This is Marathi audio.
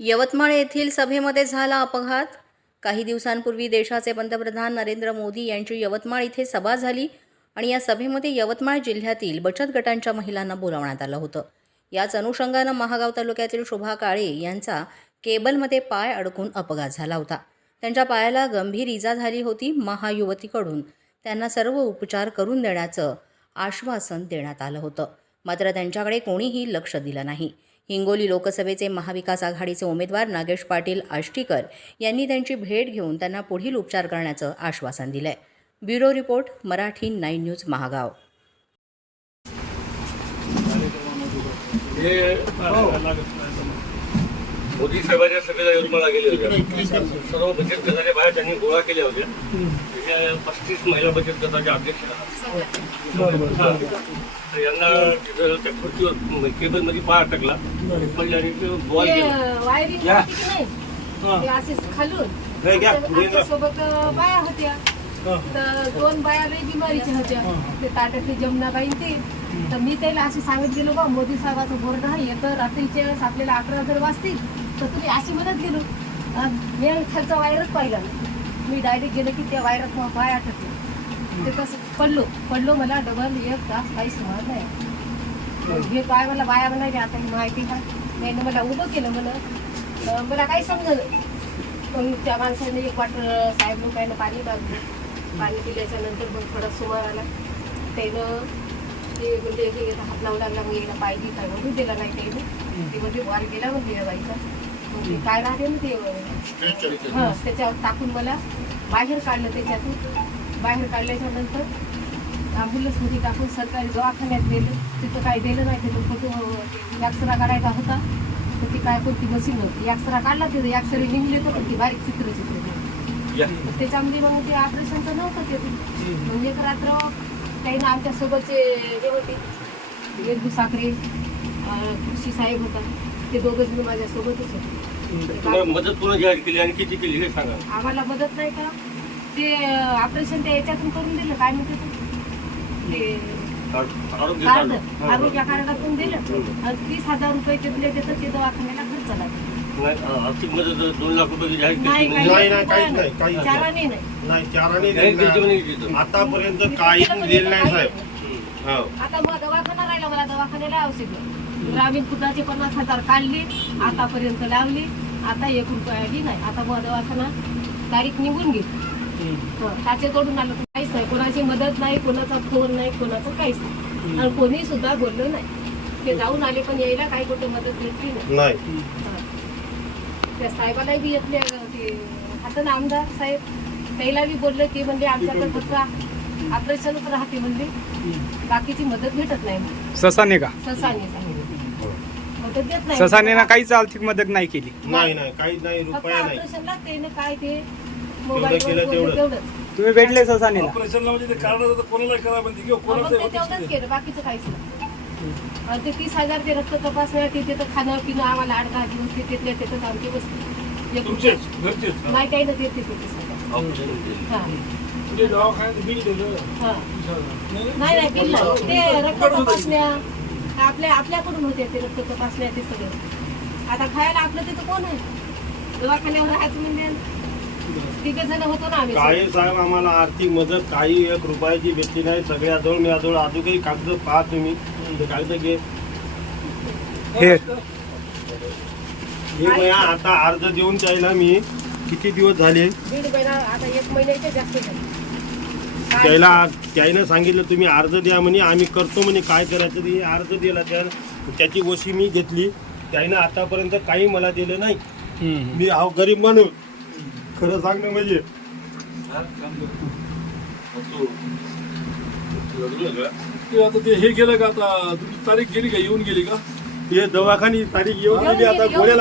यवतमाळ येथील सभेमध्ये झाला अपघात. काही दिवसांपूर्वी देशाचे पंतप्रधान नरेंद्र मोदी यांची यवतमाळ इथे सभा झाली आणि या सभेमध्ये यवतमाळ जिल्ह्यातील बचत गटांच्या महिलांना बोलावण्यात आलं होतं. याच अनुषंगानं महागाव तालुक्यातील शोभा काळे यांचा केबलमध्ये पाय अडकून अपघात झाला होता. त्यांच्या पायाला गंभीर इजा झाली होती महायुवतीकडून. त्यांना सर्व उपचार करून देण्याचं आश्वासन देण्यात आलं होतं. मात्र त्यांच्याकडे कोणीही लक्ष दिलं नाही. हिंगोली लोकसभेचे महाविकास आघाडीचे उमेदवार नागेश पाटील आष्टीकर यांनी त्यांची भेट घेऊन त्यांना पुढील उपचार करण्याचं आश्वासन दिलंय. Bureau report Marathi nine news Mahagaon. हे मोदी साहेबांच्या सभेला यवतमाळला गेले होते. सर्व बचत गटाच्या बाहेर त्यांनी गोळा केल्या होत्या. त्याच्या पस्तीस महिला बचत गटाच्या अध्यक्ष यांना तिथं त्या खुर्चीवर केबलमध्ये पाय अटकला. पडले आणि बॉल गेला खालून. आमच्यासोबत बाया होत्या. तर दोन बाया लई बिमारीच्या होत्या. ते ताटातली जमुनाबाई ते. तर मी त्याला असे सांगत गेलो बा मोदी साहेबाचं बोर्ड आहे. तर रात्रीच्या वेळेस आपल्याला अकरा जर वाजतील तर तुम्ही अशी म्हणत गेलो मेन मी खालचा वायरच पाहिला मी डायरेक्ट गेलो की त्या वायरात मग पाय आठवते ते कसं पडलो. पडलो मला डबल एक तास काही समज नाही. हे काय मला बाया म्हणाले आता ही माहिती का त्याने मला उभं केलं मला. मला काही समजलं पण त्या माणसाने एक वाटर साहेब लोकांना पाणी मागलं. पाणी पिल्याच्या नंतर मग थोडा सुमार आला. त्यानं ते म्हणजे हे हात लावू लागला मग एकदा पाहिजे काय म्हणून दिला नाही त्याने ते म्हणजे वार गेला म्हणजे या बाईचा. मग ते काय राहते ना ते हां त्याच्यावर टाकून मला बाहेर काढलं त्याच्यातून. बाहेर काढल्याच्या नंतर ॲम्ब्युलन्समध्ये टाकून सरकारी दवाखान्यात नेलं. तिथं काही दिलं नाही तिथं फोटो एक्सरा काढायचा होता. तर ती काय कोणती मशीन नव्हती एक्सरा काढला तिथं एक्सरे निघले तर पण ती बारीक चित्र चित्र. त्याच्यामध्ये मग ते ऑपरेशनचं नव्हतं ते. मग एक रात्र काही ना आमच्या सोबतचे हे होते एक साखरे कृषी साहेब होता ते दोघं जण माझ्या सोबतच होते मदत पुन्हा जाहीर केली आणि किती केली हे सांगा. आम्हाला मदत नाही का? ते ऑपरेशन त्या याच्यातून करून दिलं काय म्हणते ते? ते आरोग्य कार्ड कार्ड. आरोग्य कार्डातून दिलं. आणि तीस हजार रुपये ते दिले तर ते दवाखान्याला खर्च लागला नाही, आर्थिक मदत दोन लाख रुपये जाहीर नाही केली नाही, नाही, काहीच नाही, काहीच नाही. चाराने नाही. नाही चाराने नाही, दिलं त्याची म्हणे नाही. तिथं. आतापर्यंत काहीच दिलं नाही साहेब. हो. आता मग दवाखाना राहिला मला दवाखान्याला औषध. ग्रामीण कुटाची पन्नास हजार काढली आतापर्यंत लावली आता एक रुपया आली नाही. आता मग दवाखाना तारीख निघून गेली. हं, त्याचे तोडून आलं तर काहीच नाही. कोणाची मदत नाही कोणाचा फोन नाही कोणाचं काहीच नाही. आणि कोणी सुद्धा बोललं नाही. ते जाऊन आले पण यायला काही कुठे मदत भेटली नाही. नाही. हं. त्या साहेबालाही बी येतले ते हातात आमदार साहेब. त्याला बी बोलले ते म्हणजे आमच्याकडे फक्त ऑपरेशनच राहते म्हणजे बाकीची मदत भेटत नाही ससाने का? ससाने मदत देत नाही. ससानेनं काहीच आर्थिक मदत नाही केली. नाही नाही काहीच नाही रुपया नाही. ऑपरेशनला काय ते मोबाईल. तेवढंच. तुम्ही भेटले ससानेला. ऑपरेशनला म्हणजे ते कोणाला करा पण ते तेवढंच केलं बाकीचं काहीच नाही. आणि ते तीस हजार ते रक्त तपासण्या ते तिथं खाणं पिणं आम्हाला आठ दहा दिवस ते तिथल्या तिथंच आमची बसते तुमचेच नाही काही ना ते ते तीस हजार. हा. म्हणजे दवाखान्यात बिल दिलं हा. नाही? नाही. नाही बिल नाही. ते रक्त तपासण्या आपल्या आपल्याकडून होते ते रक्त तपासण्या ते सगळं. आता खायला आपलं तिथं कोण आहे? दवाखान्यावर राहायचं म्हणजे? तिघ जण होतो ना आम्ही काही साहेब आम्हाला आर्थिक मदत काही एक रुपयाची भेटली नाही. सगळ्याजवळ मी याजवळ अजून काही कागद पाहा तुम्ही. हे. हे महिना आता अर्ज देऊन चालला मी किती दिवस झाले? दीड महिना आता एक महिन्याच्या जास्त झाले. त्याला त्यानं सांगितलं तुम्ही अर्ज द्या म्हणे आम्ही करतो म्हणे काय करायचं ते अर्ज दिला त्या त्याची वशी मी घेतली. त्यानं आतापर्यंत काही मला दिलं नाही. मी आहो गरीब म्हणून खरं सांगणं म्हणजे ते आता ते हे गेलं का आता तुमची तारीख गेली का? येऊन गेली का? हे दवाखानी तारीख येऊन गेली आता गोळ्या